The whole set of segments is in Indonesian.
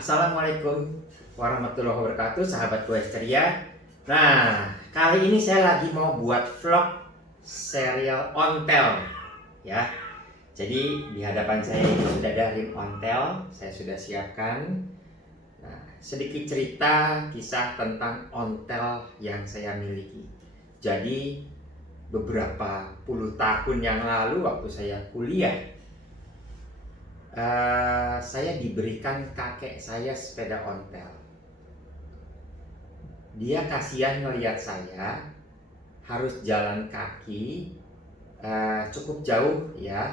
Assalamualaikum warahmatullahi wabarakatuh, sahabat gue ceria. Nah, kali ini saya lagi mau buat vlog serial ontel ya. Jadi di hadapan saya ini sudah ada rim ontel, saya sudah siapkan. Nah, sedikit cerita kisah tentang ontel yang saya miliki. Jadi beberapa puluh tahun yang lalu waktu saya kuliah, saya diberikan kakek saya sepeda ontel. Dia kasihan ngelihat saya harus jalan kaki cukup jauh ya,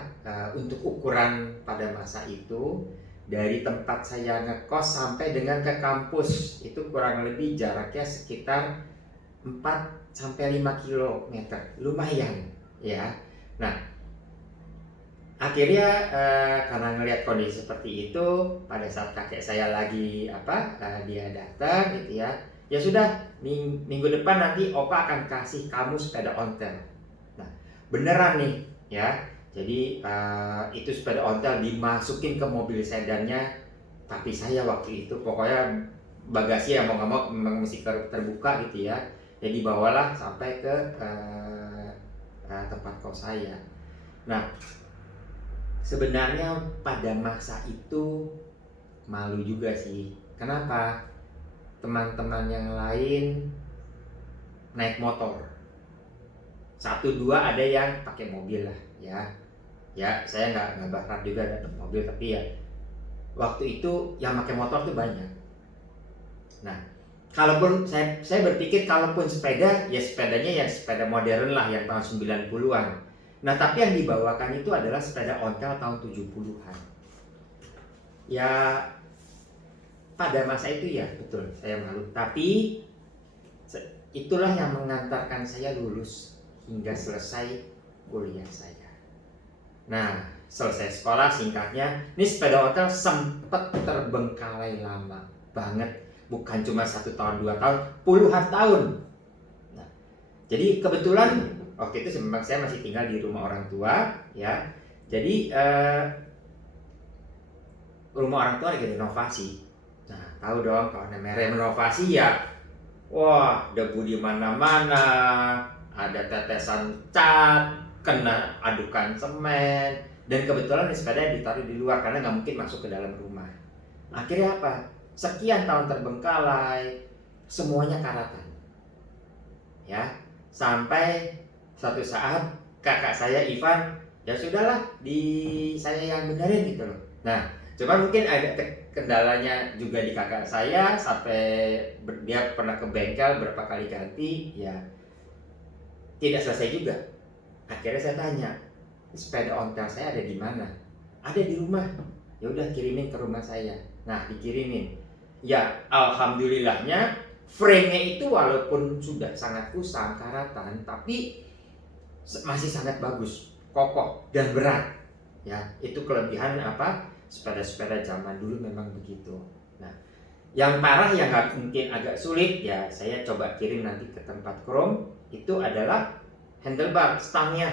untuk ukuran pada masa itu. Dari tempat saya ngekos sampai dengan ke kampus itu kurang lebih jaraknya sekitar 4-5 kilometer, lumayan ya. Nah, akhirnya karena ngelihat kondisi seperti itu, pada saat kakek saya lagi dia datang gitu ya, ya sudah, minggu depan nanti opa akan kasih kamu sepeda ontel. Nah, beneran nih ya. Jadi itu sepeda ontel dimasukin ke mobil sedannya, tapi saya waktu itu pokoknya bagasi ya mau nggak mau memang mesti terbuka gitu ya. Jadi bawalah sampai ke tempat kos saya. Nah, sebenarnya pada masa itu malu juga sih. Kenapa? Teman-teman yang lain naik motor, 1-2 ada yang pakai mobil lah ya. Ya saya nggak berharap juga dapat mobil, tapi ya waktu itu yang pakai motor tuh banyak. Nah, kalaupun saya berpikir kalaupun sepeda, ya sepedanya ya sepeda modern lah yang tahun 90-an. Nah, tapi yang dibawakan itu adalah sepeda ontel tahun 70-an. Ya, pada masa itu ya betul saya malu. Tapi itulah yang mengantarkan saya lulus hingga selesai kuliah saya. Nah, selesai sekolah singkatnya, ini sepeda ontel sempat terbengkalai lama banget. Bukan cuma 1 tahun, 2 tahun, puluhan tahun. Nah, jadi kebetulan waktu itu memang saya masih tinggal di rumah orang tua ya. Jadi rumah orang tua lagi renovasi. Nah, tahu dong kalau namanya renovasi ya, wah debu di mana-mana, ada tetesan cat, kena adukan semen, dan kebetulan sepeda ditaruh di luar karena nggak mungkin masuk ke dalam rumah. Akhirnya apa? Sekian tahun terbengkalai, semuanya karatan. Ya, sampai satu saat kakak saya Ivan, ya sudahlah saya yang benerin gitu loh. Nah, cuma mungkin ada kendalanya juga di kakak saya sampai dia pernah ke bengkel berapa kali ganti, ya tidak selesai juga. Akhirnya saya tanya, sepeda ontel saya ada di mana? Ada di rumah. Ya udah kirimin ke rumah saya. Nah, dikirimin. Ya, alhamdulillahnya frame-nya itu walaupun sudah sangat kusam, karatan, tapi masih sangat bagus, kokoh dan berat. Ya, itu kelebihan sepeda-sepeda zaman dulu memang begitu. Nah, yang parah yang mungkin agak sulit ya saya coba kirim nanti ke tempat Chrome, itu adalah handlebar, stangnya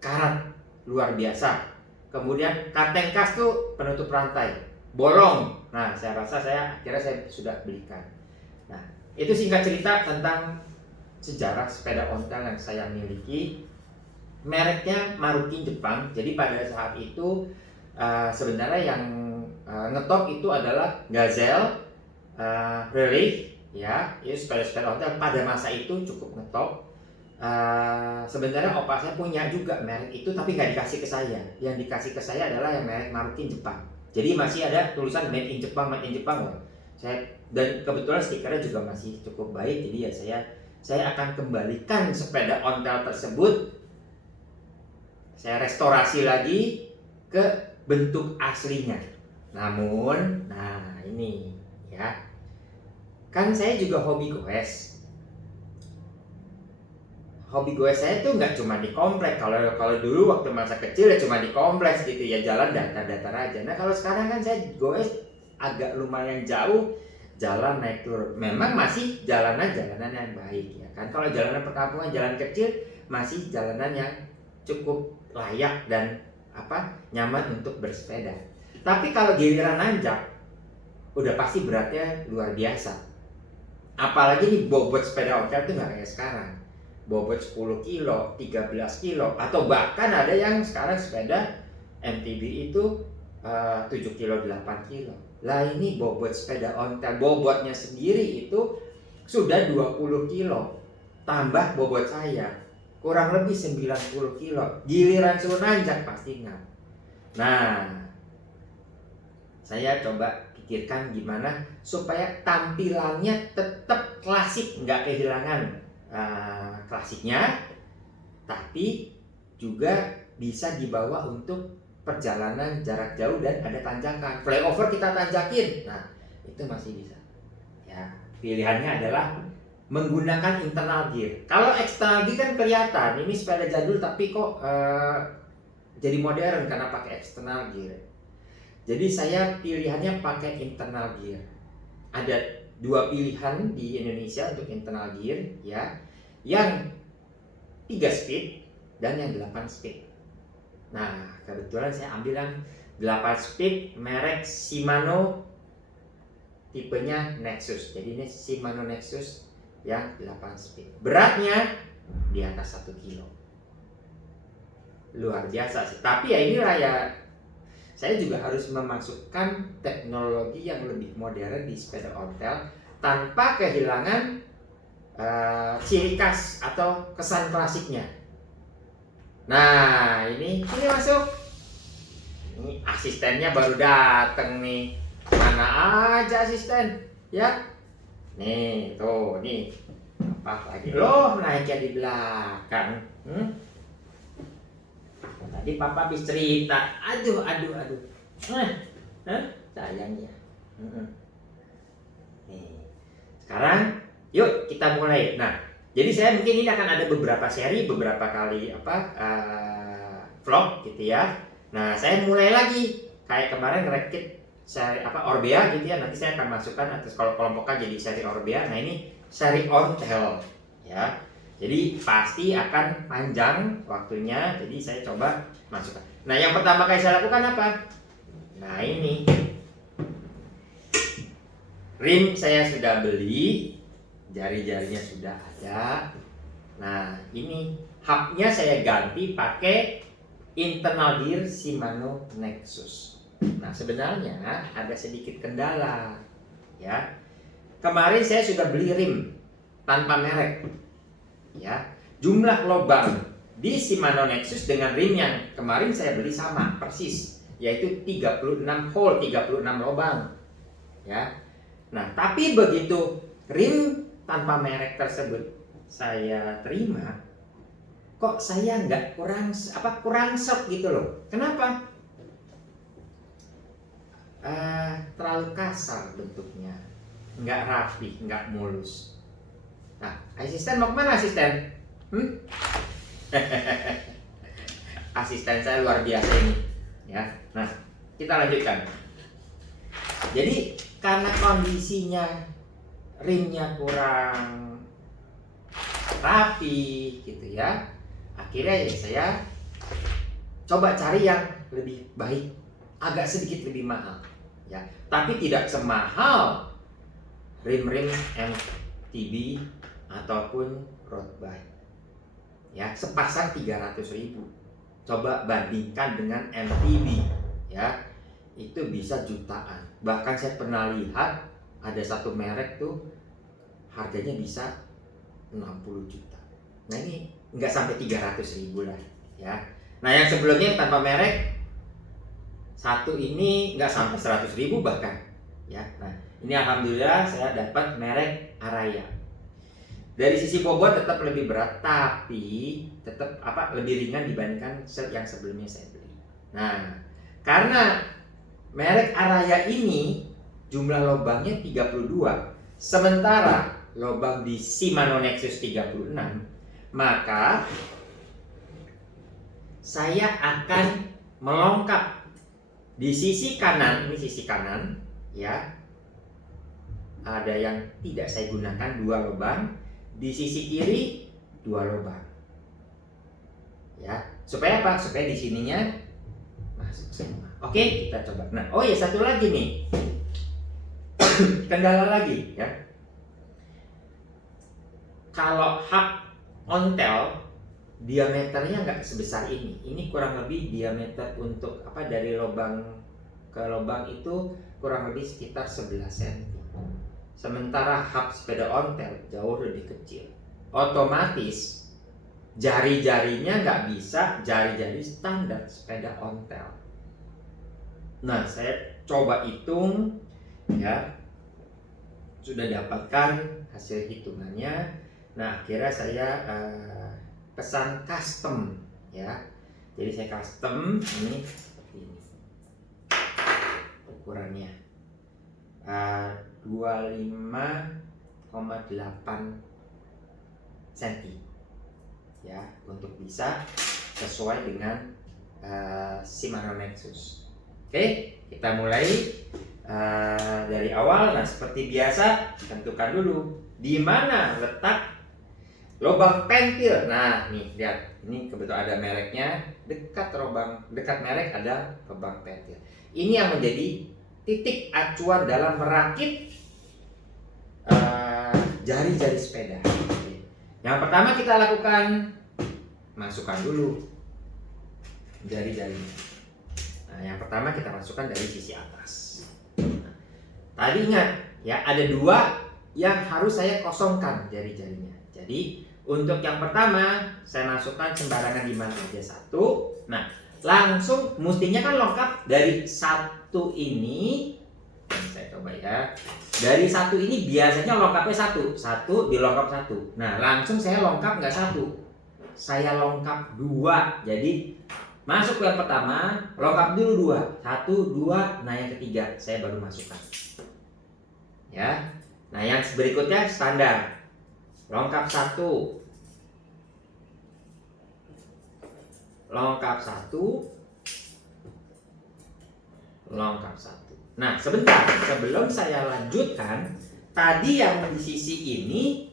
karat luar biasa. Kemudian kateng kas tuh penutup rantai bolong. Nah, saya rasa akhirnya saya sudah belikan. Nah, itu singkat cerita tentang sejarah sepeda ontel yang saya miliki. Mereknya Maruti Jepang. Jadi pada saat itu sebenarnya yang ngetop itu adalah Gazelle, Relief ya. Itu sepeda-sepeda ontel pada masa itu cukup ngetop. Sebenarnya opa saya punya juga merek itu, tapi nggak dikasih ke saya. Yang dikasih ke saya adalah yang merek Maruti Jepang. Jadi masih ada tulisan made in Jepang loh. Dan kebetulan stikernya juga masih cukup baik. Jadi ya saya akan kembalikan sepeda ontel tersebut. Saya restorasi lagi ke bentuk aslinya. Namun, nah ini ya, kan saya juga hobi goes. Hobi goes saya tuh nggak cuma di komplek. Kalau dulu waktu masa kecil ya cuma di kompleks gitu ya, jalan datar-datar aja. Nah kalau sekarang kan saya goes agak lumayan jauh, jalan naik turun. Memang masih jalanan yang baik ya kan. Kalau jalanan perkampungan, jalan kecil masih jalanan yang cukup layak dan nyaman untuk bersepeda. Tapi kalau giliran nanjak, udah pasti beratnya luar biasa. Apalagi nih bobot sepeda ontel tuh nggak kayak sekarang. Bobot 10 kilo, 13 kilo, atau bahkan ada yang sekarang sepeda MTB itu 7 kilo, 8 kilo. Lah ini bobot sepeda ontel, bobotnya sendiri itu sudah 20 kilo. Tambah bobot saya, kurang lebih 90 kilo. Giliran suruh nanjak pasti nggak. Nah, saya coba pikirkan gimana supaya tampilannya tetap klasik, nggak kehilangan klasiknya, tapi juga bisa dibawa untuk perjalanan jarak jauh dan ada tanjakan. Flyover kita tanjakin, nah itu masih bisa. Ya, pilihannya adalah menggunakan internal gear. Kalau external gear kan kelihatan ini sepeda jadul tapi kok jadi modern karena pakai external gear. Jadi saya pilihannya pakai internal gear. Ada 2 pilihan di Indonesia untuk internal gear ya, yang 3 speed dan yang 8 speed. Nah kebetulan saya ambil yang 8 speed merek Shimano, tipenya Nexus. Jadi ini Shimano Nexus yang 8 speed. Beratnya di atas 1 kilo. Luar biasa sih. Tapi ya inilah ya, saya juga harus memasukkan teknologi yang lebih modern di sepeda ontel tanpa kehilangan ciri khas atau kesan klasiknya. Nah ini masuk. Ini asistennya baru datang nih. Mana aja asisten? Ya. Nih tuh nih. Apa lagi? Loh naiknya di belakang. Tadi papa habis cerita, aduh, sayangnya. Nih, sekarang yuk kita mulai. Nah, jadi saya mungkin ini akan ada beberapa seri, beberapa kali vlog gitu ya. Nah, saya mulai lagi kayak kemarin ngerekit seri Orbea gitu ya. Nanti saya akan masukkan atau kalau kelompoknya jadi seri Orbea. Nah ini seri ontel ya. Jadi pasti akan panjang waktunya, jadi saya coba masukkan. Nah yang pertama kali saya lakukan apa? Nah ini rim saya sudah beli, jari-jarinya sudah ada. Nah ini hubnya saya ganti pakai internal gear Shimano Nexus. Nah sebenarnya ada sedikit kendala ya. Kemarin saya sudah beli rim tanpa merek. Ya, jumlah lubang di Shimano Nexus dengan rim yang kemarin saya beli sama persis, yaitu 36 hole, 36 lubang. Ya. Nah, tapi begitu rim tanpa merek tersebut saya terima, kok saya nggak kurang serp gitu loh. Kenapa? Terlalu kasar bentuknya, nggak rapi, nggak mulus. Nah, asisten mau kemana asisten? Asisten saya luar biasa ini, ya. Nah, kita lanjutkan. Jadi karena kondisinya rimnya kurang rapi, gitu ya. Akhirnya ya saya coba cari yang lebih baik, agak sedikit lebih mahal, ya. Tapi tidak semahal rim-rim MTB ataupun road bike ya, sepasang 300.000. Coba bandingkan dengan MTB ya, itu bisa jutaan. Bahkan saya pernah lihat ada satu merek tuh harganya bisa 60 juta. Nah ini nggak sampai 300.000 lah ya. Nah yang sebelumnya yang tanpa merek satu ini nggak sampai 100.000 bahkan ya. Nah ini alhamdulillah saya dapat merek Araya. Dari sisi bobot tetap lebih berat, tapi tetap lebih ringan dibandingkan yang sebelumnya saya beli. Nah, Karena merek Araya ini jumlah lubangnya 32, sementara lubang di Shimano Nexus 36, maka saya akan melongkap di sisi kanan, ini sisi kanan ya. Ada yang tidak saya gunakan 2 lubang, di sisi kiri 2 lubang. Ya, supaya apa? Supaya di sininya masuk semua. Oke, kita coba. Nah, oh ya satu lagi nih. Kendala lagi ya. Kalau hub ontel diameternya nggak sebesar ini. Ini kurang lebih diameter untuk apa, dari lubang ke lubang itu kurang lebih sekitar 11 cm. Sementara hub sepeda ontel jauh lebih kecil. Otomatis jari-jarinya nggak bisa jari-jari standar sepeda ontel. Nah, saya coba hitung ya. Sudah dapatkan hasil hitungannya. Nah, akhirnya saya pesan custom ya. Jadi saya custom ini seperti ini ukurannya, 25,8 cm ya, untuk bisa sesuai dengan Shimano Nexus. Oke, kita mulai dari awal. Nah, seperti biasa tentukan dulu di mana letak lubang pentil. Nah, nih lihat, ini kebetulan ada mereknya, dekat merek ada lubang pentil. Ini yang menjadi titik acuan dalam merakit jari-jari sepeda. Yang pertama kita lakukan, masukkan dulu jari-jarinya. Nah, yang pertama kita masukkan dari sisi atas. Nah, tadi ingat ya, ada 2 yang harus saya kosongkan jari-jarinya. Jadi untuk yang pertama saya masukkan sembarangan di mana aja 1. Nah, langsung mestinya kan lengkap dari 1 ini. Saya coba ya. Dari 1 ini biasanya lengkapnya 1 dilengkap 1. Nah, langsung saya lengkap nggak 1, saya lengkap 2. Jadi masuk yang pertama, lengkap dulu 2, 1, 2. Nah, yang ketiga saya baru masukkan ya. Nah, yang berikutnya standar, lengkap 1, lengkap 1, lengkap 1. Nah, sebentar sebelum saya lanjutkan, tadi yang di sisi ini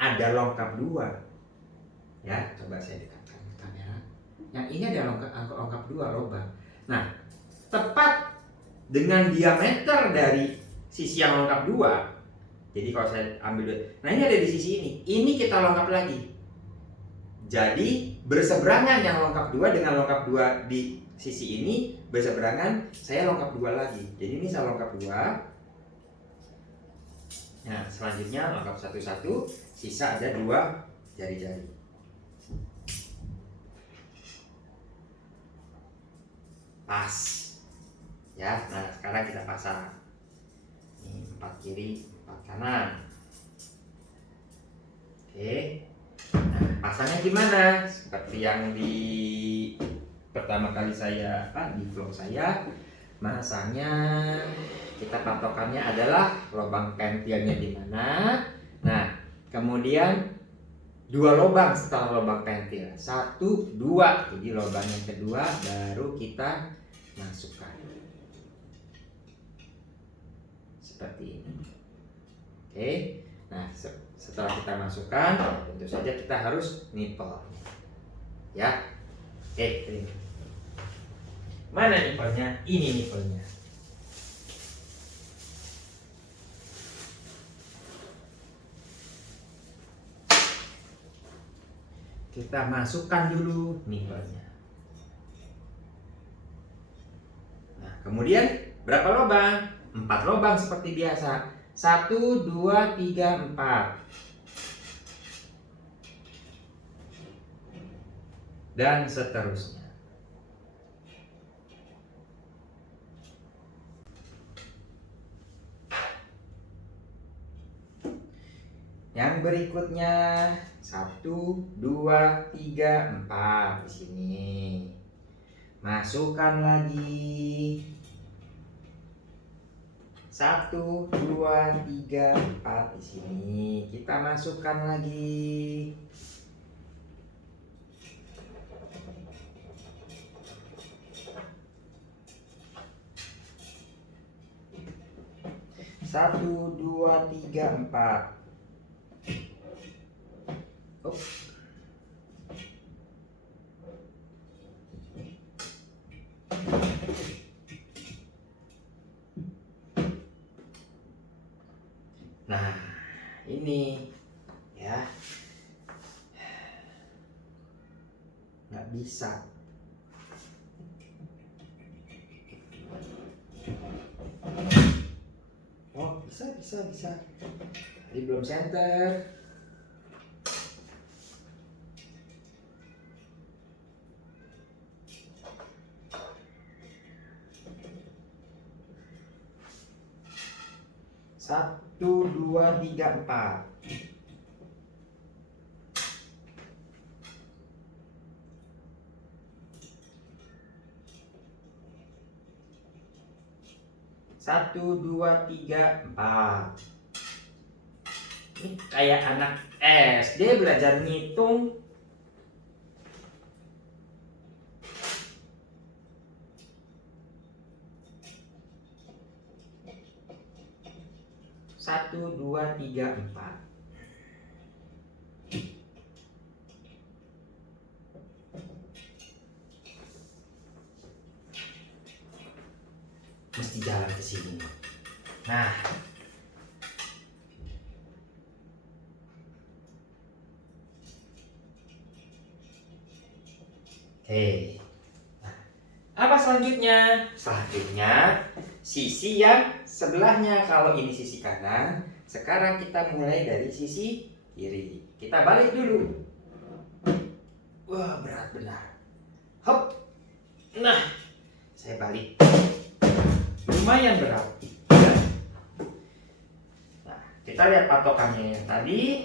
ada lengkap 2 ya. Coba saya dekatkan ke kamera. Yang ini ada lengkap 2 lubang. Nah, tepat dengan diameter dari sisi yang lengkap 2. Jadi kalau saya ambil 2, nah ini ada di sisi ini. Ini kita lengkap lagi. Jadi berseberangan yang lengkap 2 dengan lengkap 2 di sisi ini berseberangan, saya lengkap 2 lagi. Jadi ini saya lengkap 2. Nah, selanjutnya lengkap 1, sisa ada 2 jari-jari. Pas ya. Nah, sekarang kita pasang. Ini 4 kiri, 4 kanan. Oke. Nah, pasangnya gimana? Seperti yang di pertama kali saya di vlog saya, masangnya kita patokannya adalah lubang pentilnya di mana. Nah, kemudian 2 lubang setelah lubang pentil, 1, 2. Jadi lubang yang kedua baru kita masukkan seperti ini. Oke. Nah, setelah kita masukkan, tentu saja kita harus nipel ya. Oke, ini mana nipelnya? Ini nipelnya. Kita masukkan dulu nipelnya. Nah, kemudian berapa lubang? 4 lubang seperti biasa. 1, 2, 3, 4. Dan seterusnya. Yang berikutnya 1, 2, 3, 4 di sini. Masukkan lagi. 1, 2, 3, 4 di sini. Kita masukkan lagi. 1, 2, 3, 4. Nah, ini ya nggak bisa. Oh, bisa. Tadi belum center. Satu, dua, tiga, empat. Satu, dua, tiga, empat. Ini kayak anak SD belajar ngitung. Satu, dua, tiga, empat. Mesti jalan ke sini. Nah, oke. Nah, apa selanjutnya? Selanjutnya sisi yang sebelahnya. Kalau ini sisi kanan, sekarang kita mulai dari sisi kiri. Kita balik dulu. Wah, berat benar. Hop. Nah, saya balik. Lumayan berat. Nah, kita lihat patokannya yang tadi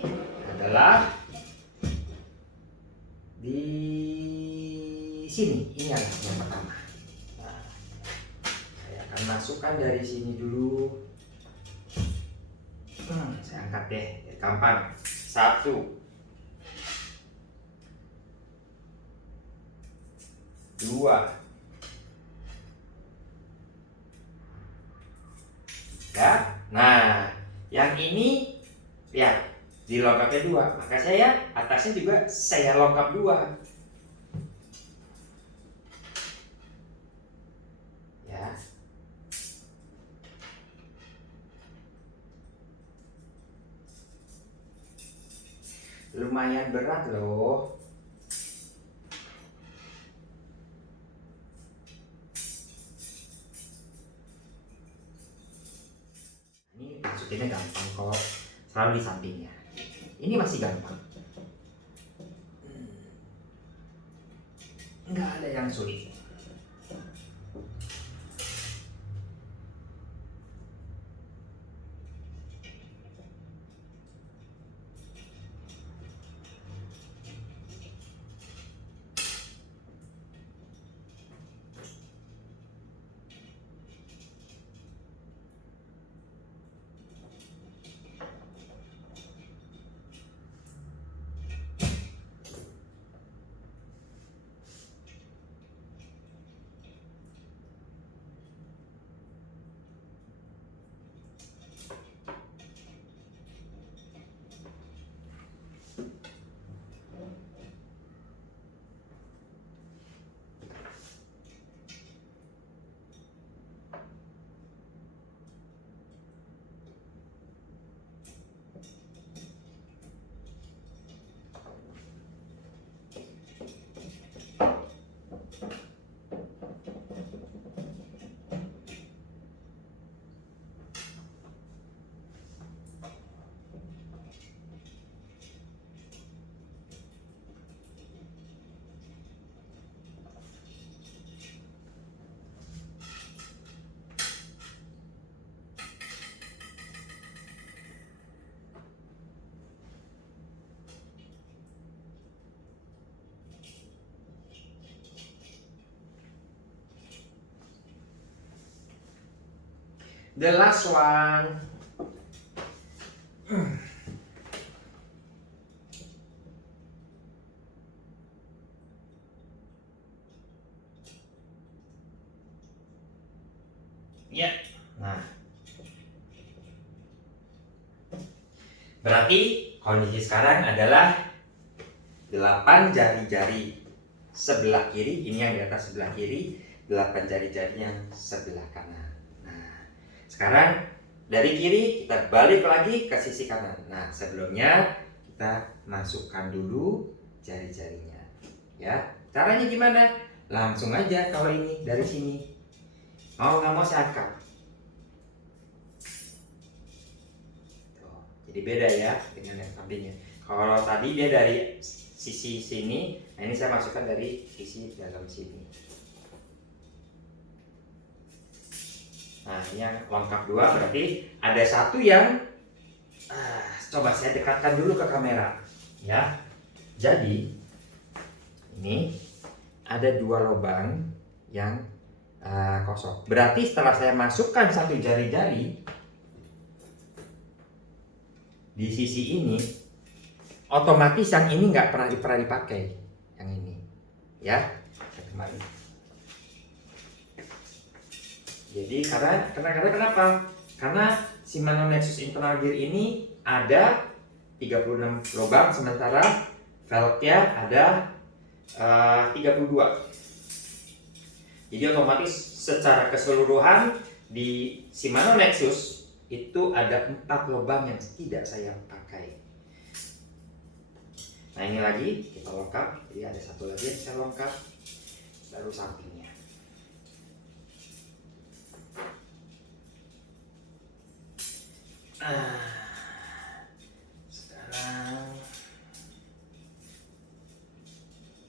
adalah di sini. Ini adalah yang pertama. Nah, saya akan masukkan dari sini dulu. Saya angkat deh, gampang. 1, 2, ya. Nah, yang ini lihat dilengkapnya 2, maka saya atasnya juga saya lengkap 2. Ya. Lumayan berat loh. Ini masukinnya gampang kok, selalu di sampingnya. Ini masih gampang. Nggak ada yang sulit. The last one. Ya. Nah. Berarti kondisi sekarang adalah 8 jari-jari sebelah kiri, ini yang di atas sebelah kiri, 8 jari-jari yang sebelah kanan. Nah, sekarang dari kiri kita balik lagi ke sisi kanan. Nah, sebelumnya kita masukkan dulu jari-jarinya. Ya, caranya gimana? Langsung aja kalau ini dari sini. Mau nggak mau saya angkat. Tuh, jadi beda ya dengan yang sampingnya. Kalau tadi dia dari sisi sini, nah ini saya masukkan dari sisi dalam sini. Nah, ini yang lengkap dua, berarti ada satu yang coba saya dekatkan dulu ke kamera, ya. Jadi ini ada 2 lubang yang kosong. Berarti setelah saya masukkan satu jari-jari di sisi ini, otomatis yang ini nggak pernah dipakai, yang ini, ya. Kembali. Jadi kenapa? Karena Shimano Nexus Internal Gear ini ada 36 lubang, sementara velgnya ada 32. Jadi otomatis secara keseluruhan di Shimano Nexus itu ada 4 lubang yang tidak saya pakai. Nah, ini lagi kita lengkap, jadi ada satu lagi yang saya lengkap, baru sampingnya. Sekarang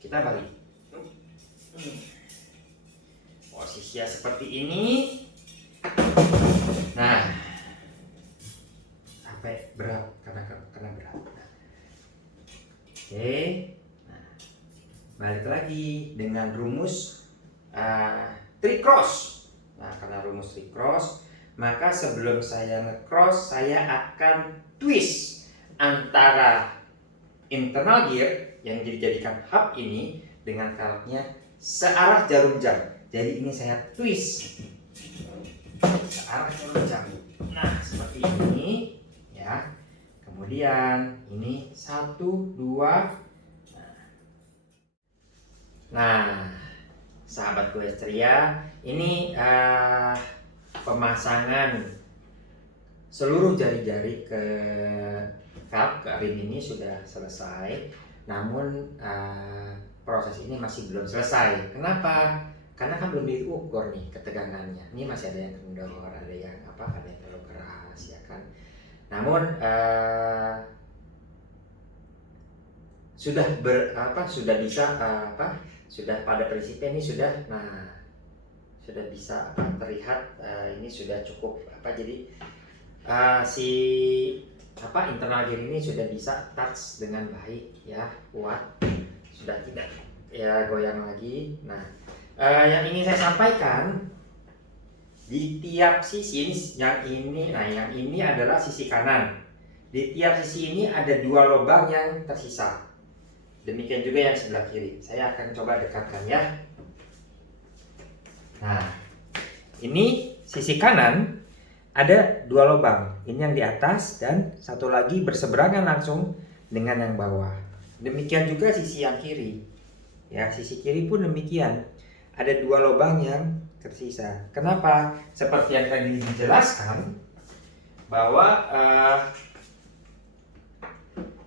kita balik. Posisinya seperti ini. Nah, sampai berat karena berat. Nah. Oke. Nah, balik lagi dengan rumus tricross. Nah, karena rumus tricross, maka sebelum saya nge-cross, saya akan twist antara internal gear yang dijadikan hub ini dengan velgnya searah jarum jam. Jadi ini saya twist searah jarum jam. Nah, seperti ini, ya. Kemudian ini 1, 2. Nah, sahabat Equestria, ini pemasangan seluruh jari-jari ke velg, ke rim ini sudah selesai. Namun proses ini masih belum selesai. Kenapa? Karena kan belum diukur nih ketegangannya. Ini masih ada yang kendor, ada yang terlalu keras, ya kan. Namun sudah pada prinsipnya ini sudah bisa terlihat ini sudah cukup jadi si internal gear ini sudah bisa touch dengan baik, ya, kuat, sudah tidak ya goyang lagi. Nah, yang ingin saya sampaikan di tiap sisi yang ini adalah sisi kanan. Di tiap sisi ini ada 2 lubang yang tersisa. Demikian juga yang sebelah kiri. Saya akan coba dekatkan, ya. Nah, ini sisi kanan ada 2 lubang. Ini yang di atas dan satu lagi berseberangan langsung dengan yang bawah. Demikian juga sisi yang kiri. Ya, sisi kiri pun demikian. Ada 2 lubang yang tersisa. Kenapa? Seperti yang tadi dijelaskan bahwa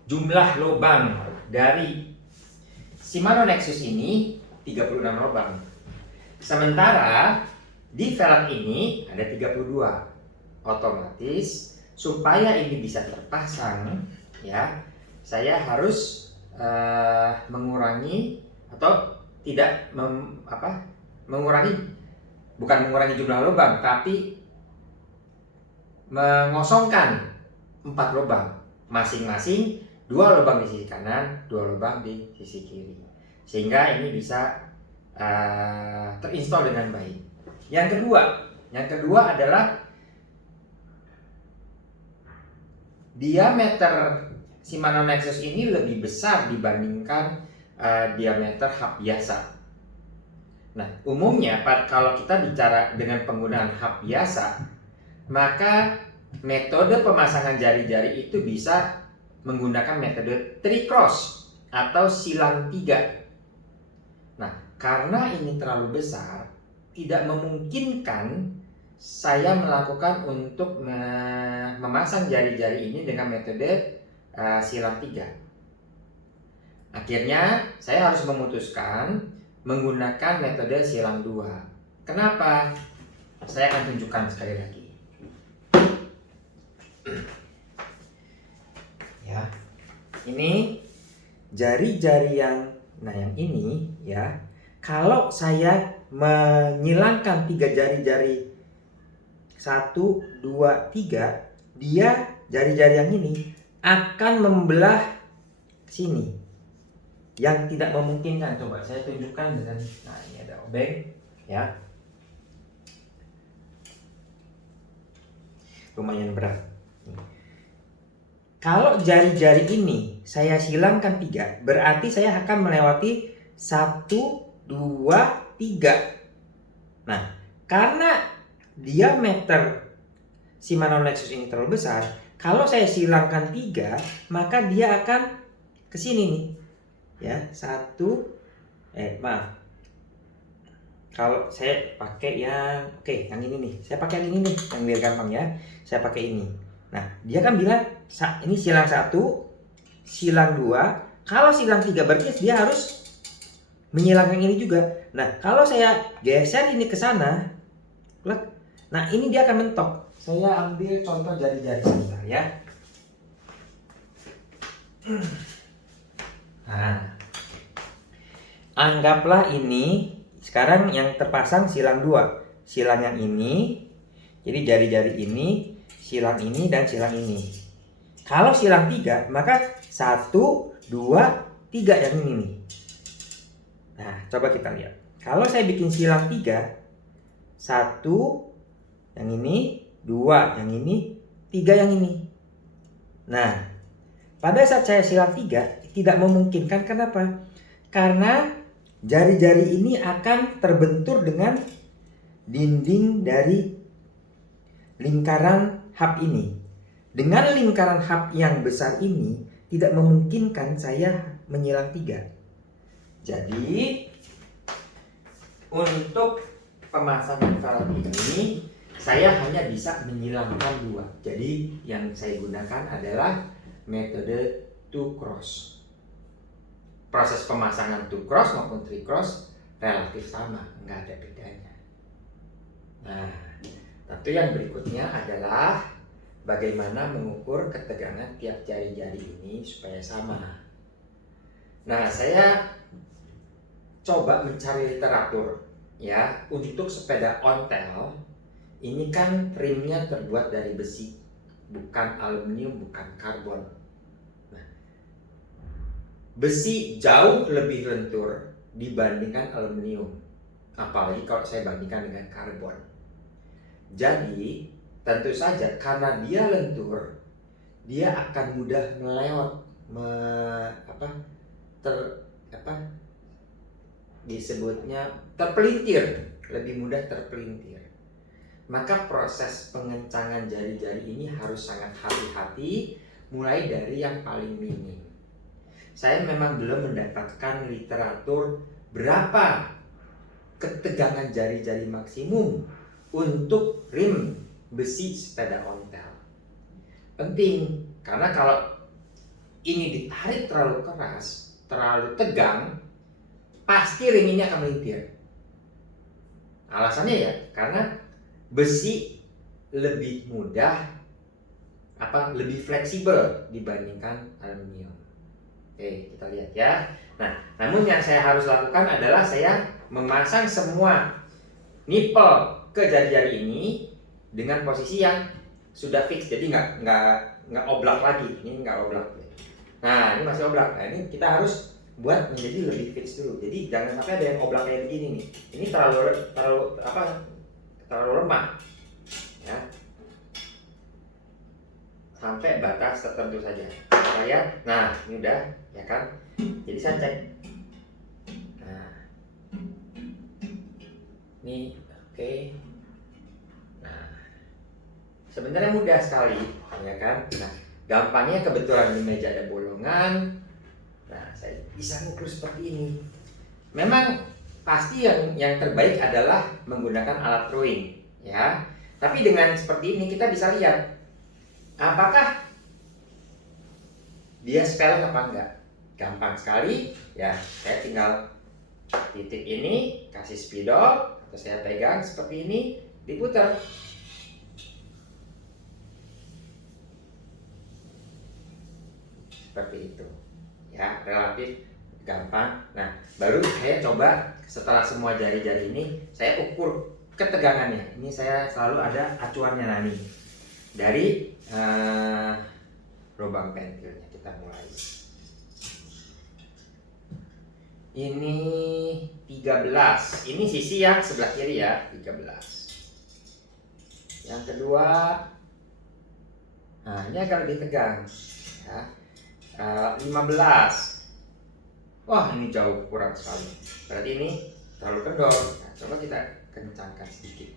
jumlah lubang dari Shimano Nexus ini 36 lubang. Sementara di velg ini ada 32. Otomatis supaya ini bisa terpasang, ya, saya harus mengurangi atau tidak bukan mengurangi jumlah lubang, tapi mengosongkan 4 lubang, masing-masing 2 lubang di sisi kanan, 2 lubang di sisi kiri, sehingga ini bisa terinstall dengan baik. Yang kedua adalah diameter Shimano Nexus ini lebih besar dibandingkan diameter hub biasa. Nah, umumnya kalau kita bicara dengan penggunaan hub biasa, maka metode pemasangan jari-jari itu bisa menggunakan metode tricross atau silang 3. Nah, karena ini terlalu besar, tidak memungkinkan saya melakukan untuk memasang jari-jari ini dengan metode silang 3. Akhirnya saya harus memutuskan menggunakan metode silang 2. Kenapa? Saya akan tunjukkan sekali lagi. Ya, ini jari-jari yang ini ya. Kalau saya menyilangkan 3 jari-jari 1, 2, 3, dia jari-jari yang ini akan membelah sini, yang tidak memungkinkan. Coba saya tunjukkan dengan, ini ada obeng ya, lumayan berat. Kalau jari-jari ini saya silangkan 3, berarti saya akan melewati 1, 2, 3. Nah, karena diameter Shimano Nexus ini terlalu besar, kalau saya silangkan 3, maka dia akan ke sini nih. Ya, 1 maaf. Kalau saya pakai yang yang ini nih. Saya pakai yang ini nih, yang biar gampang ya. Saya pakai ini. Nah, dia kan bilang ini silang 1, silang 2. Kalau silang 3 berarti dia harus menyilangkan ini juga. Nah, kalau saya geser ini ke sana, nah ini dia akan mentok. Saya ambil contoh jari-jari sebentar ya. Nah, anggaplah ini sekarang yang terpasang silang 2. Silang yang ini, jadi jari-jari ini, silang ini, dan silang ini. Kalau silang 3, maka 1, 2, 3 yang ini nih. Nah, coba kita lihat. Kalau saya bikin silang 3, 1 yang ini, 2 yang ini, 3 yang ini. Nah, pada saat saya silang 3, tidak memungkinkan. Kenapa? Karena jari-jari ini akan terbentur dengan dinding dari lingkaran hub ini. Dengan lingkaran hub yang besar ini, tidak memungkinkan saya menyilang 3. Jadi, untuk pemasangan valve ini, saya hanya bisa menyilangkan 2. Jadi, yang saya gunakan adalah metode 2 cross. Proses pemasangan 2 cross maupun 3 cross relatif sama, nggak ada bedanya. Nah, tentu yang berikutnya adalah bagaimana mengukur ketegangan tiap jari-jari ini supaya sama. Nah, saya coba mencari literatur ya untuk sepeda ontel. Ini kan rimnya terbuat dari besi, bukan aluminium, bukan karbon. Nah, besi jauh lebih lentur dibandingkan aluminium, apalagi kalau saya bandingkan dengan karbon. Jadi tentu saja karena dia lentur, dia akan mudah melewat, disebutnya terpelintir, lebih mudah terpelintir. Maka proses pengencangan jari-jari ini harus sangat hati-hati, mulai dari yang paling minim. Saya memang belum mendapatkan literatur berapa ketegangan jari-jari maksimum untuk rim besi sepeda ontel. Penting, karena kalau ini ditarik terlalu keras, terlalu tegang, pasti rim ini akan melintir. Alasannya ya, karena besi lebih mudah, lebih fleksibel dibandingkan aluminium. Oke, kita lihat ya. Nah, namun yang saya harus lakukan adalah saya memasang semua nipple ke jari-jari ini dengan posisi yang sudah fix, jadi nggak oblak lagi. Ini nggak oblak. Nah, ini masih oblak. Nah, ini kita harus buat menjadi lebih fix dulu. Jadi jangan sampai ada yang oblak kayak begini nih. Ini terlalu lemah. Ya. sampai batas tertentu saja. Nah ini udah ya kan. Jadi saya cek. Nah ini oke. Nah sebenarnya mudah sekali ya kan. Nah gampangnya kebetulan di meja ada bolongan. Nah saya bisa ngukur seperti ini. Memang pasti yang terbaik adalah menggunakan alat drawing ya. Tapi dengan seperti ini kita bisa lihat apakah dia spelling apa enggak. Gampang sekali ya. Saya tinggal titik ini, kasih spidol, atau saya pegang seperti ini, diputar. Seperti itu ya, relatif gampang. Nah baru saya coba setelah semua jari-jari ini saya ukur ketegangannya. Ini saya selalu ada acuannya nih dari lubang pentilnya. Kita mulai. Ini 13. Ini sisi yang sebelah kiri ya, 13. Yang kedua, nah ini agak lebih tegang ya. 15. Wah ini jauh kurang sekali. Berarti ini terlalu kendor. Nah, coba kita kencangkan sedikit.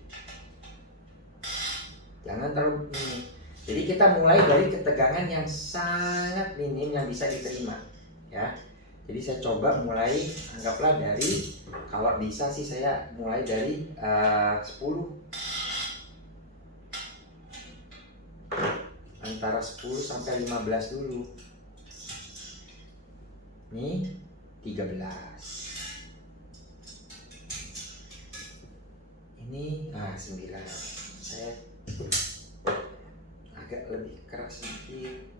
Jangan terlalu ini. Jadi kita mulai dari ketegangan yang sangat minim yang bisa diterima ya. Jadi saya coba mulai, anggaplah dari, kalau bisa sih saya mulai dari 10. Antara 10 sampai 15 dulu. Ini 13. Ini 9. Saya agak lebih keras sedikit.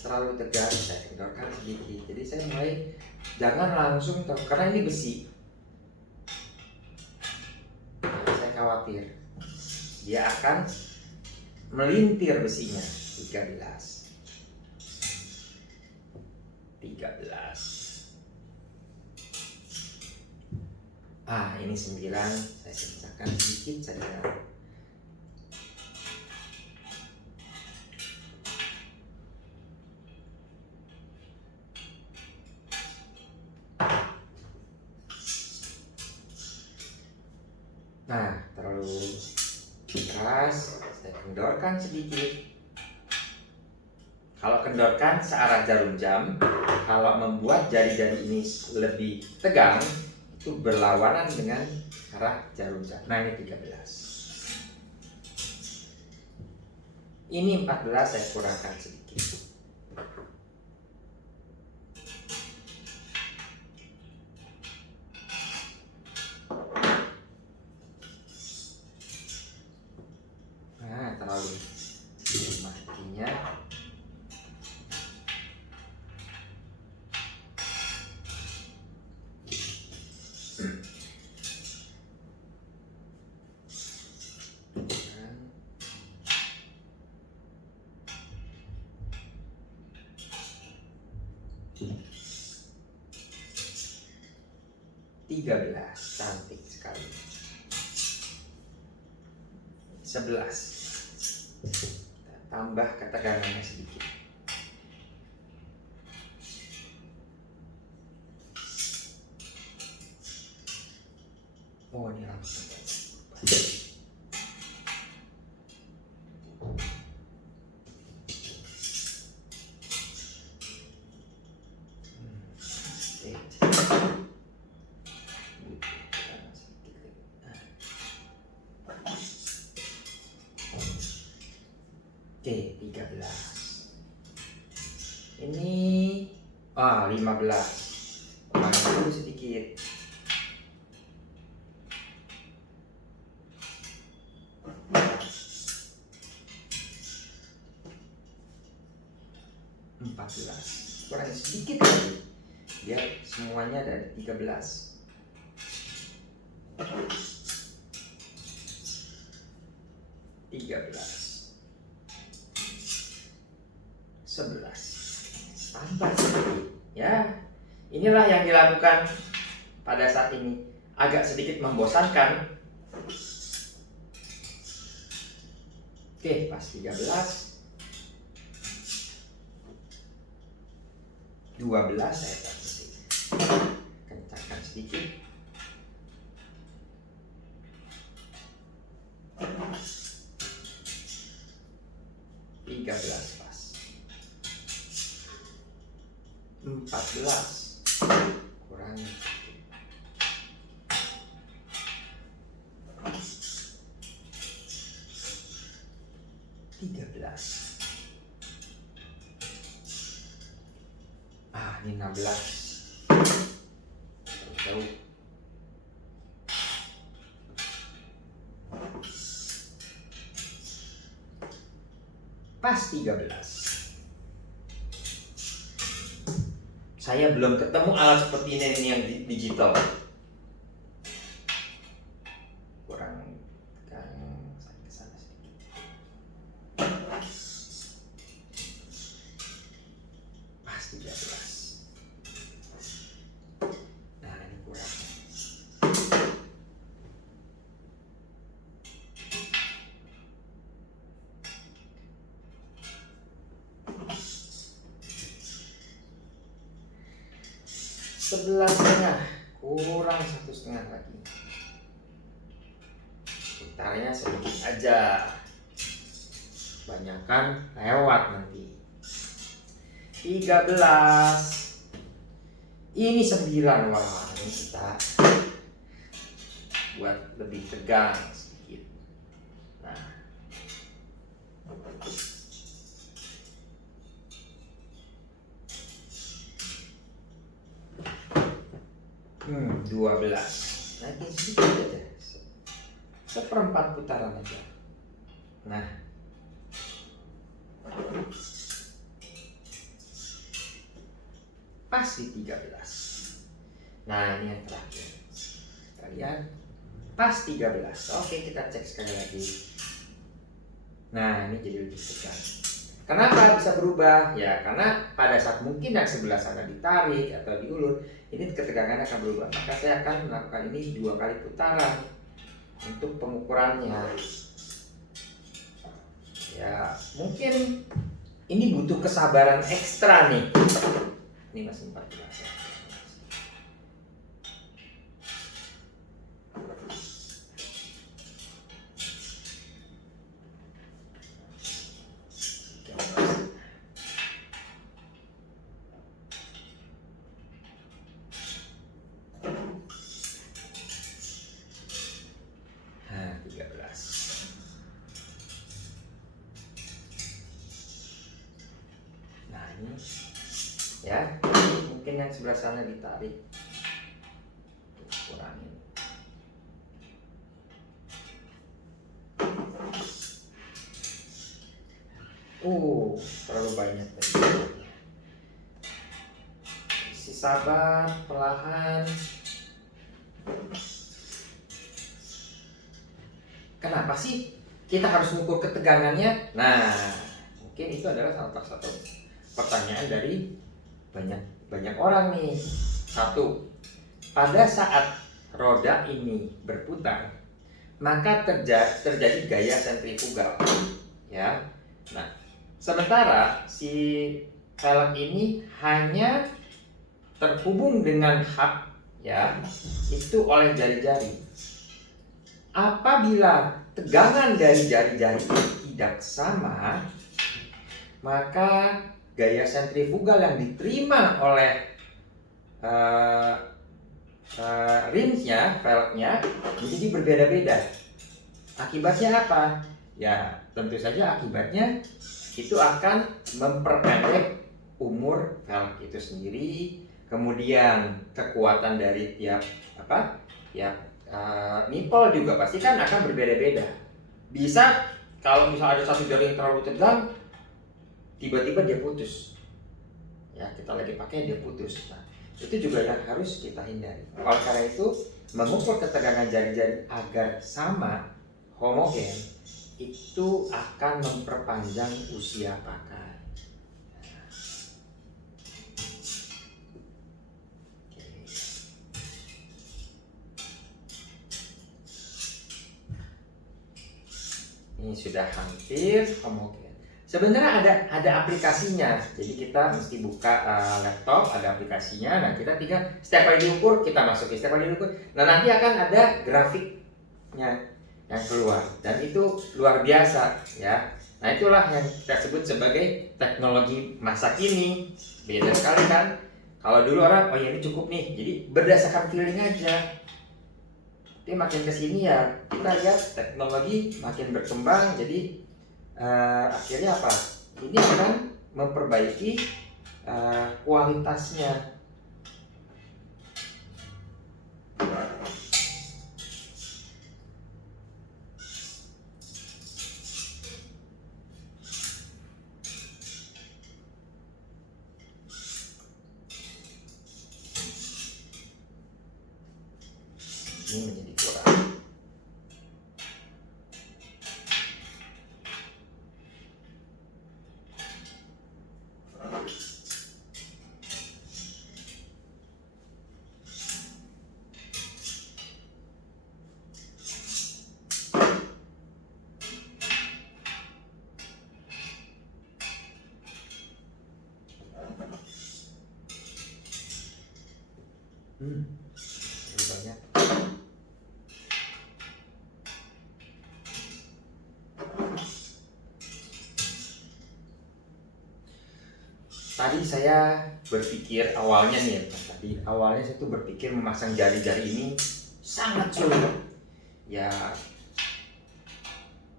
Terlalu tegang, saya kendorkan sedikit. Jadi saya mulai, jangan langsung karena ini besi. Saya khawatir dia akan melintir besinya. 13. Ini 9. Saya kencangkan sedikit saja. Nah, terlalu keras, saya kendorkan sedikit. Kalau kendorkan searah jarum jam, kalau membuat jari-jari ini lebih tegang, itu berlawanan dengan arah jarum jam. Nah, ini 13. Ini 14, saya kurangkan sedikit. Terlalu matinya. Tiga belas, cantik sekali. 11. Kita tambah ketegangannya sedikit. Oh, ini langsung. Oke, 13. Ini 15. Panas dulu sedikit. Kurang sedikit lagi. Dia semuanya dari 13. 11. Tambah sedikit. Ya, inilah yang dilakukan pada saat ini. Agak sedikit membosankan. Oke, pas 13. 12 saya kasih kencangkan sedikit. 13 pas. 14 kurangi. 13. Ini 16. Jauh. Pas 13. Saya belum ketemu alat seperti ini yang digital. Kurang ke sana sedikit. Pas 13. Nah, ini kurang. Sebelas setengah, kurang 1,5 lagi. Putarnya sedikit aja, banyakan lewat nanti. 13. Ini 9. Wah, ini kita buat lebih tegang sedikit. Nah, 12. Naikin sedikit aja, 1/4 putaran aja. Nah, pas di 13. Nah, ini yang terakhir. Kita lihat, pas 13. Oke, kita cek sekali lagi. Nah, ini jadi lebih tegang. Kenapa bisa berubah? Ya, karena pada saat mungkin yang sebelah sana ditarik atau diulur, ini ketegangannya akan berubah. Maka saya akan melakukan ini 2 kali putaran untuk pengukurannya. Ya, mungkin ini butuh kesabaran ekstra nih. Ini masih 14 ya. Nah, 13. Nah, ini ya, mungkin yang sebelah sana ditarik, kurangin. Terlalu banyak tadi. Si sabar, perlahan. Kenapa sih kita harus mengukur ketegangannya? Nah, mungkin itu adalah salah satu pertanyaan dari banyak orang nih. 1. Pada saat roda ini berputar, maka terjadi gaya sentrifugal. Ya. Nah, sementara si velg ini hanya terhubung dengan hub, ya, itu oleh jari-jari. Apabila tegangan dari jari-jari tidak sama, maka gaya sentrifugal yang diterima oleh rimsnya, velgnya, menjadi berbeda-beda. Akibatnya apa? Ya, tentu saja akibatnya itu akan memperpendek umur velg itu sendiri. Kemudian kekuatan dari tiap nipple juga pasti kan akan berbeda-beda. Bisa kalau misalnya ada satu jari yang terlalu tegang, tiba-tiba dia putus. Ya, kita lagi pakai dia putus. Nah, itu juga yang harus kita hindari. Oleh karena itu, mengukur ketegangan jari-jari agar sama, homogen, itu akan memperpanjang usia pakai. sudah hampir homogen. Sebenarnya ada aplikasinya. Jadi kita mesti buka laptop, ada aplikasinya. Nah, kita tinggal setiap kali diukur kita masukin, setiap kali diukur. Nah, nanti akan ada grafiknya yang keluar, dan itu luar biasa ya. Nah, itulah yang kita sebut sebagai teknologi masa kini. Beda sekali kan. Kalau dulu orang, oh ya ini cukup nih, jadi berdasarkan feeling aja. Tapi makin kesini ya kita lihat teknologi makin berkembang, jadi akhirnya apa? Ini akan memperbaiki kualitasnya. Ini menjadi kurang. Lebih banyak. Tadi saya berpikir awalnya nih, awalnya saya tuh berpikir memasang jari-jari ini sangat sulit. Ya,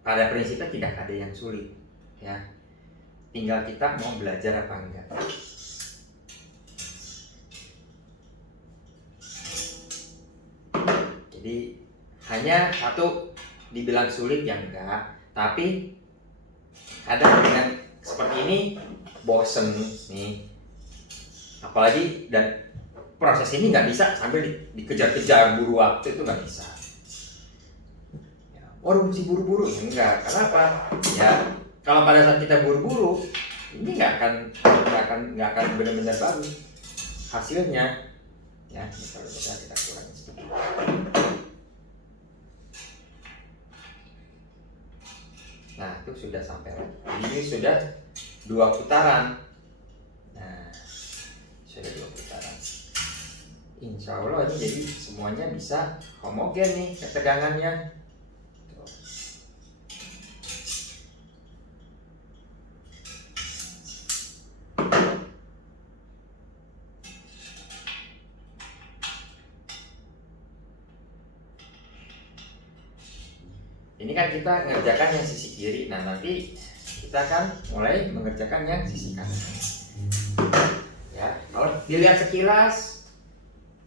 pada prinsipnya tidak ada yang sulit, ya. Tinggal kita mau belajar apa enggak. Jadi hanya satu, dibilang sulit yang enggak, tapi kadang dengan seperti ini bosen nih, apalagi dan proses ini nggak bisa sambil dikejar-kejar buru waktu, itu nggak bisa ya. Waduh mesti buru-buru ya, enggak. Kenapa ya? Kalau pada saat kita buru-buru ini nggak akan benar-benar bagus hasilnya ya. Kalau kita kurangin sedikit. Nah, itu sudah sampai. Ini sudah 2 putaran. Nah, sudah 2 putaran. Insya Allah ini jadi semuanya bisa homogen nih ketegangannya. Tuh. Ini kan kita mengerjakan yang sisi kiri. Nah, nanti kita akan mulai mengerjakan yang sisi kanan. Ya, kalau dilihat sekilas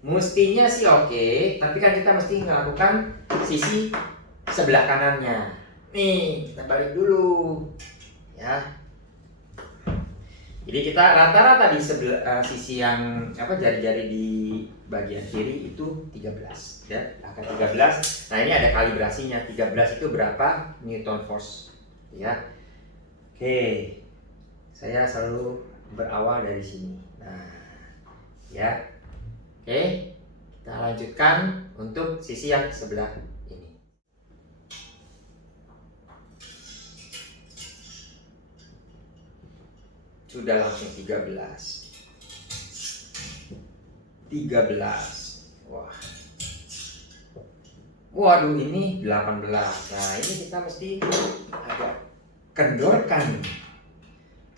mestinya sih oke, tapi kan kita mesti melakukan sisi sebelah kanannya. Nih, kita balik dulu. Ya. Jadi kita rata-rata di sebelah sisi yang jari-jari di bagian kiri itu 13 ya, angka 13. Nah, ini ada kalibrasinya. 13 itu berapa Newton force ya. Oke. Saya selalu berawal dari sini. Nah, ya. Oke. Kita lanjutkan untuk sisi yang sebelah ini. Sudah langsung 13. Wah. Waduh, ini 18. Nah, ini kita mesti agak kendorkan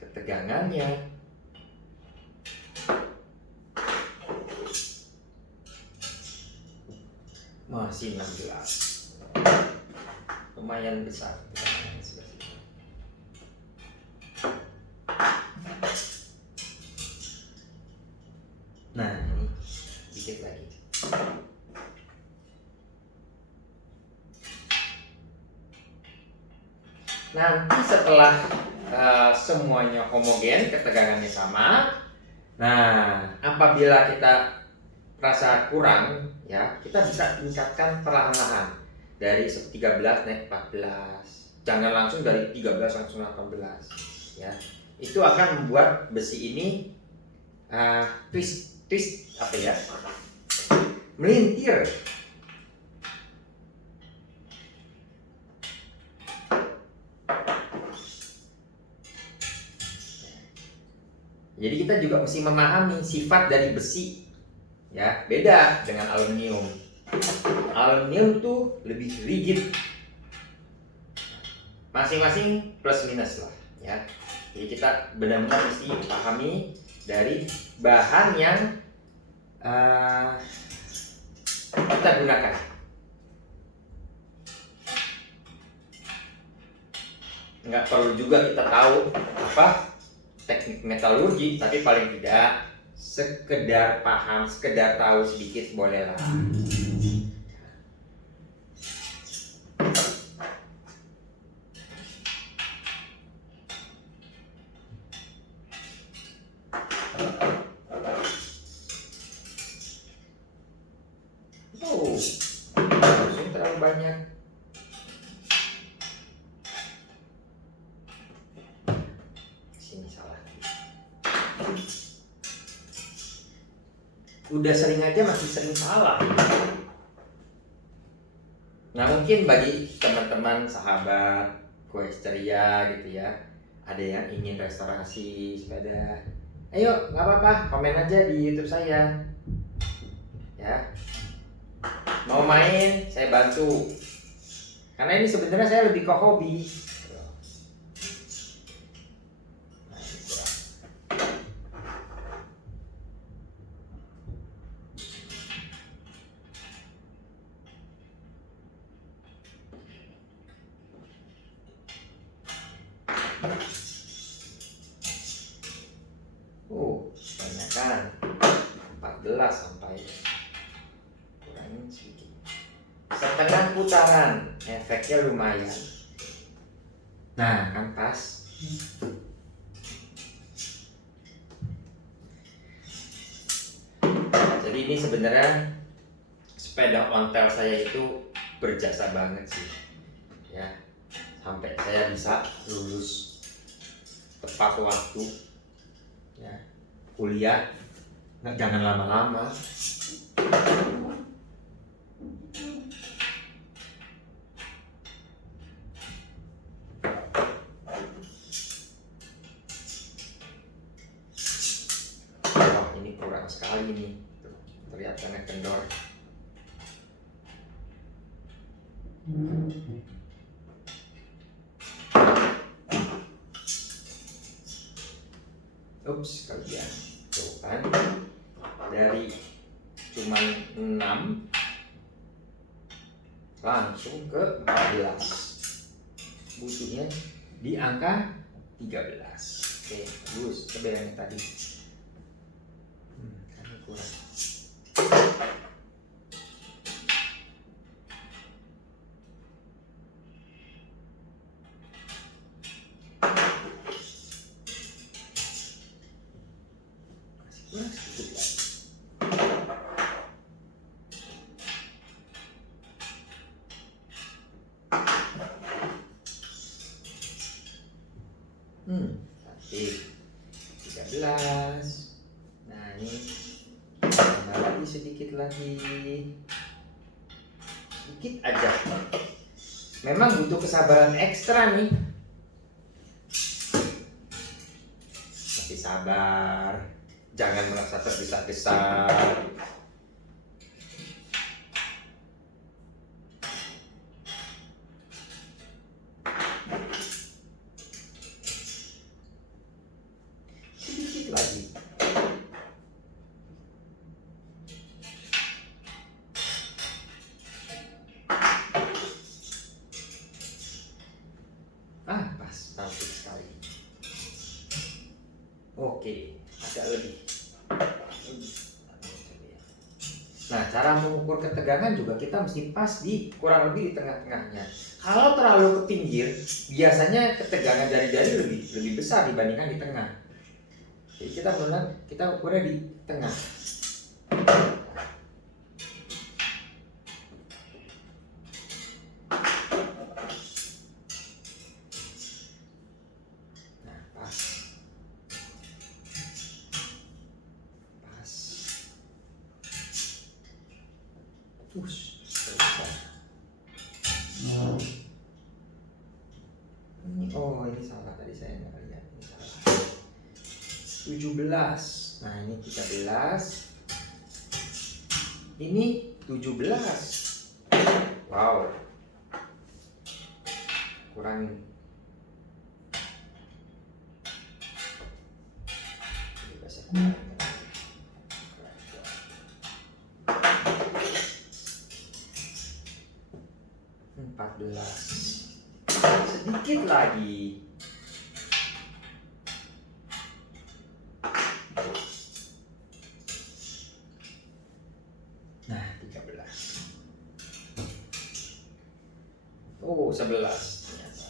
ketegangannya. Masih 16. Lumayan besar. Nah, ini dikit lagi. Nanti setelah semuanya homogen, ketegangannya sama. Nah, apabila kita rasa kurang, ya kita bisa tingkatkan perlahan-lahan dari 13 naik 14. Jangan langsung dari 13 langsung 18. Ya, itu akan membuat besi ini twist melintir. Jadi kita juga mesti memahami sifat dari besi. Ya, beda dengan aluminium. Aluminium tuh lebih rigid. Masing-masing plus minus lah, ya. Jadi kita benar-benar mesti pahami dari bahan yang kita gunakan. Nggak perlu juga kita tahu apa teknik metalurgi, tapi paling tidak sekedar paham, sekedar tahu sedikit boleh lah. Oh, langsung terlalu banyak. Sini salah. Udah sering aja masih sering salah. Nah, mungkin bagi teman-teman sahabat Questeria gitu ya, ada yang ingin restorasi sepeda, ayo nggak apa-apa, komen aja di YouTube saya ya. Mau main saya bantu, karena ini sebenarnya saya lebih ke hobi. Banyak kan, 14 sampai kurangin sedikit. Setengah putaran, efeknya lumayan. Nah, kan pas. Jadi ini sebenarnya sepeda ontel saya itu berjasa banget sih, ya. Sampai saya bisa lulus tepat waktu, ya. Kuliah jangan lama-lama. Wah, ini kurang sekali nih. Terlihat sangat kendor. Ups, kalian tuh kan, dari cuman 6 langsung ke 14, butuhnya di angka 13. Oke, bagus. Coba yang tadi kan kurang. Masih kurang sedikit lagi. Cantik. 13. Nah, ini tambah lagi sedikit lagi. Sedikit aja. Memang butuh kesabaran ekstra nih. Masih sabar. Jangan merasa tergesa-gesa. Sedikit lagi. Pas, cantik sekali. Oke, agak lebih. Nah, cara mengukur ketegangan juga kita mesti pas di kurang lebih di tengah-tengahnya. Kalau terlalu ke pinggir, biasanya ketegangan jari-jari lebih besar dibandingkan di tengah. Jadi kita ukurnya di tengah. Nah, pas. Ini salah tadi, saya nggak lihat. Ini salah. 17. Nah, ini 13. Ini 17. Wow. Kurangin. Bisa kurangin. 14. Sedikit lagi. Nah, 13. Oh, 11 ternyata.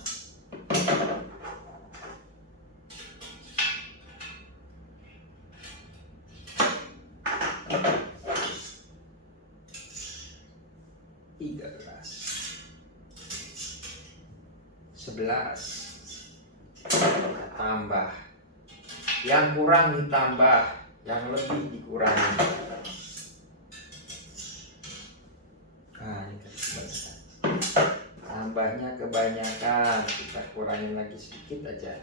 Tiga belas. 11. Tambah. Yang kurang ditambah, yang lebih dikurangi. Nah, ini kebanyakan. Tambahnya kebanyakan, kita kurangin lagi sedikit aja.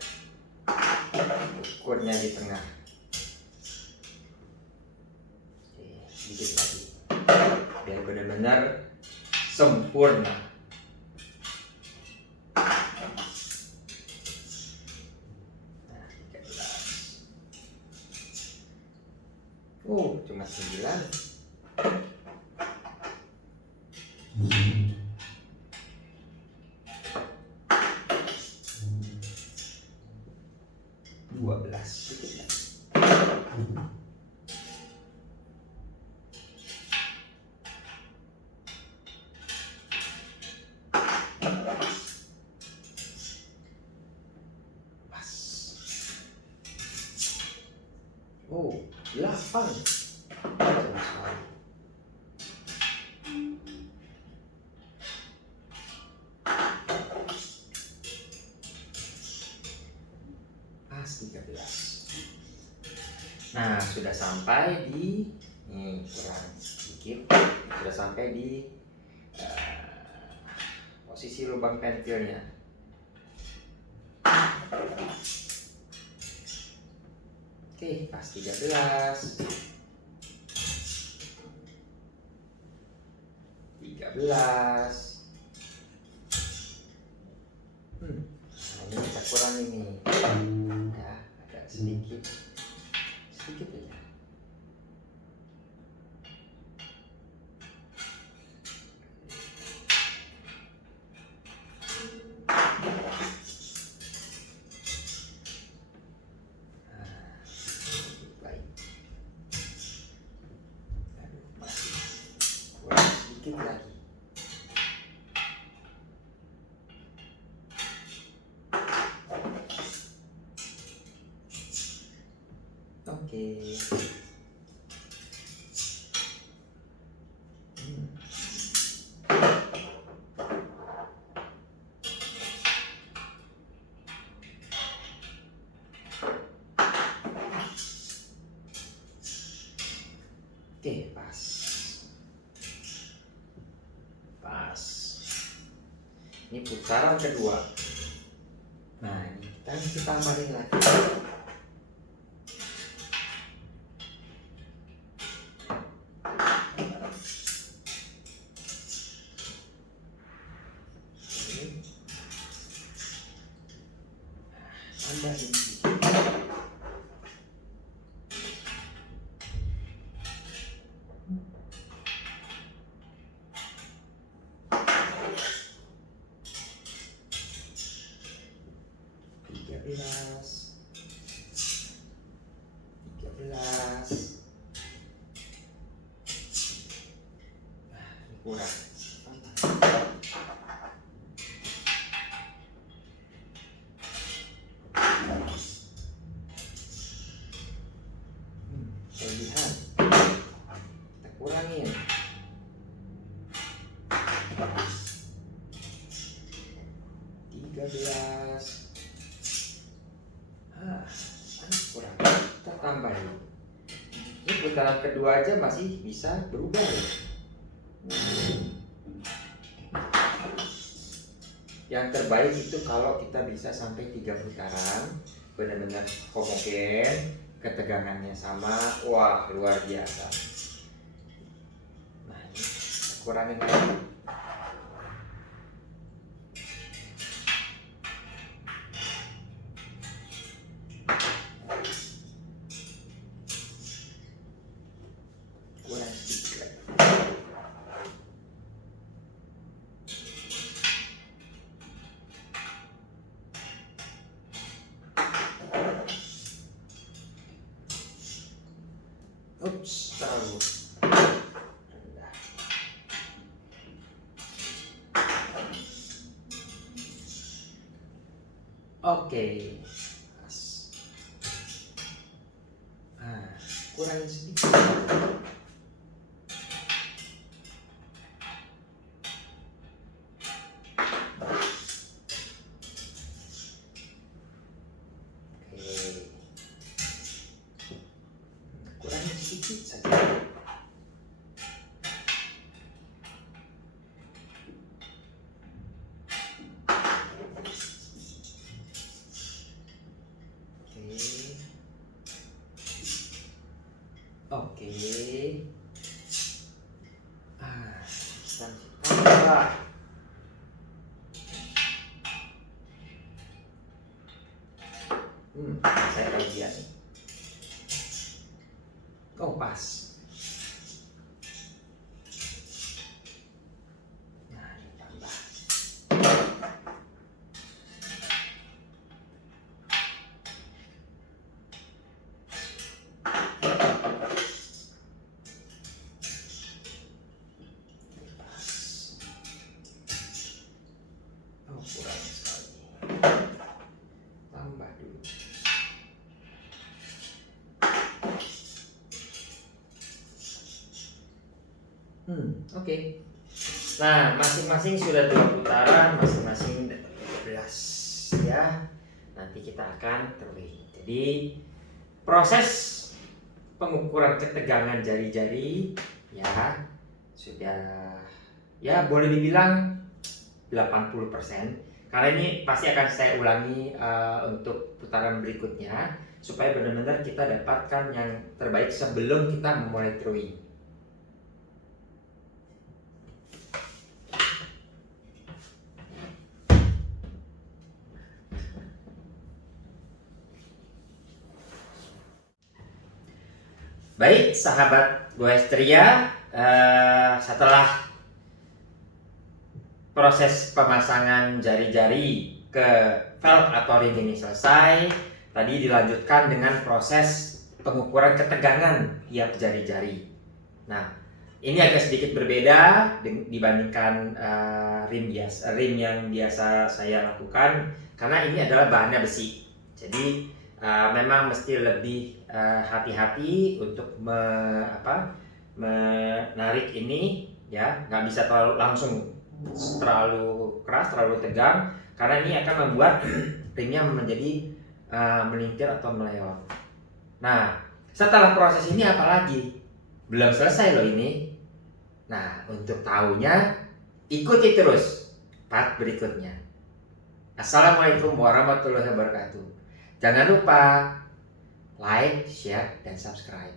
Ukurnya di tengah. Oke, sedikit lagi. Biar benar-benar sempurna. Nah, 13. Oh, cuma 9. 12 sedikit lagi. Pas. Oh, 8. Pas 13. Nah, sudah sampai di kurang sedikit. Sudah sampai di posisi lubang pentilnya. Oke, pas 13. 13. Nah, ini kita kurangin nih. Ya, agak sedikit aja. Baik. Aduh, masih kurang sedikit lagi. Oke. Oke, pas. Pas. Ini putaran kedua. Nah, ini kita tambahin lagi. Tambahin sedikit. Kurang. Kelebihan. Kita kurangin. 13. Kurang. Kita tambahin. Ini putaran kedua aja masih bisa berubah ya. Yang terbaik itu kalau kita bisa sampai 3 putaran, benar-benar homogen. ketegangannya sama. Wah, luar biasa. Nah, ini kurangin lagi. Kurang sedikit lagi. Ups, terlalu rendah. Oke. Kurangin sedikit. Kurangin sedikit saja. Oke. Kita tambah. Saya bagian. Oh, pas. Nah, ini tambah. Kurang sekali. Tambah dulu. Oke. Nah, masing-masing sudah 2 putaran, masing-masing 12 ya. Nanti kita akan terlebih. Jadi proses pengukuran ketegangan jari-jari ya sudah ya boleh dibilang 80%. Karena ini pasti akan saya ulangi untuk putaran berikutnya supaya benar-benar kita dapatkan yang terbaik sebelum kita memulai drawing. Baik, sahabat Goestria, setelah proses pemasangan jari-jari ke velg atau rim ini selesai, tadi dilanjutkan dengan proses pengukuran ketegangan tiap jari-jari. Nah, ini agak sedikit berbeda dibandingkan rim yang biasa saya lakukan karena ini adalah bahannya besi. Jadi memang mesti lebih hati-hati untuk menarik ini ya, nggak bisa terlalu keras, terlalu tegang karena ini akan membuat rimnya menjadi melintir atau melewat. Nah, setelah proses ini apa lagi? Belum selesai loh ini. Nah, untuk tahunya ikuti terus part berikutnya. Assalamualaikum warahmatullahi wabarakatuh. Jangan lupa like, share, dan subscribe.